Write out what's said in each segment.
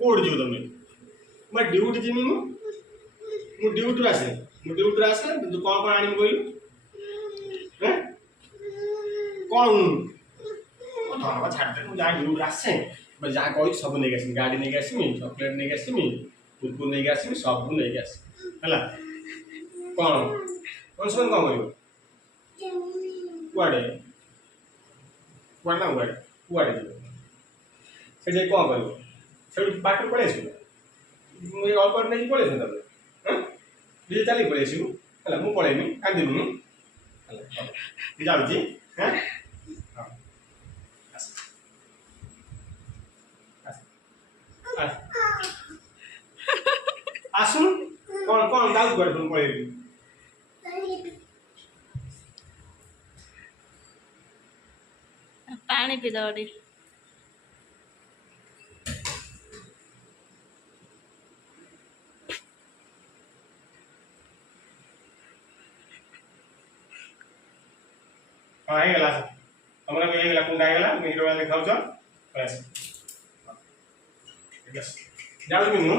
code जो तमे मैं ड्यूटी जिमी मु ड्यूटी आसे तू कौन आनी कोई हैं कौन धरवा छाड़ दे जा ड्यूटी आसे मैं जा कोई सब नहीं गसी गाड़ी नहीं गसी चॉकलेट नहीं गसी कुरकुर नहीं गसी सब नहीं गसी हला कौन कौन सुन कौन करियो कुआडे कुआडे ना कुआडे से जे कौन करियो से बाटो पड़े मुझे अल्प नहीं पड़े हाँ जे चली पड़े है मुझे पड़ेनि कांदिनी जाऊँगी हाँ आसुन कौन कौन जाऊ कर तुम पड़ेगी पानी पी दो हाँ है गला हमरा को ये गला कुंडा है गला मैं हीरो वाले खाऊ छ बस बस जाऊ भी नु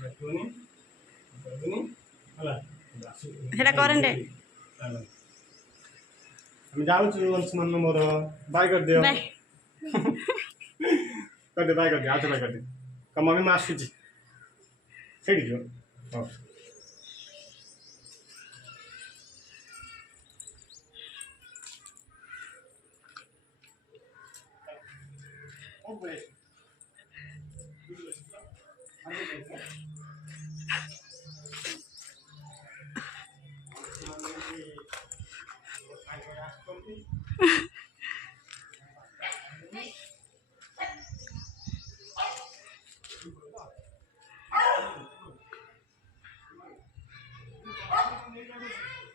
बैठोनी बैठोनी हला हेरा करंट हम जाऊ छु अंशुमन मोर बाय कर दियो बाय कर दे बाय कर दे आ बाय कर दे का मम्मी मां आसुची सेडी जो हां ओ बोले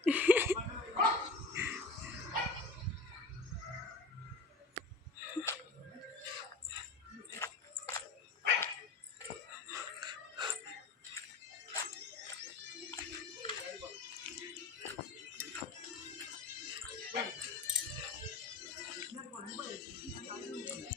Hehehe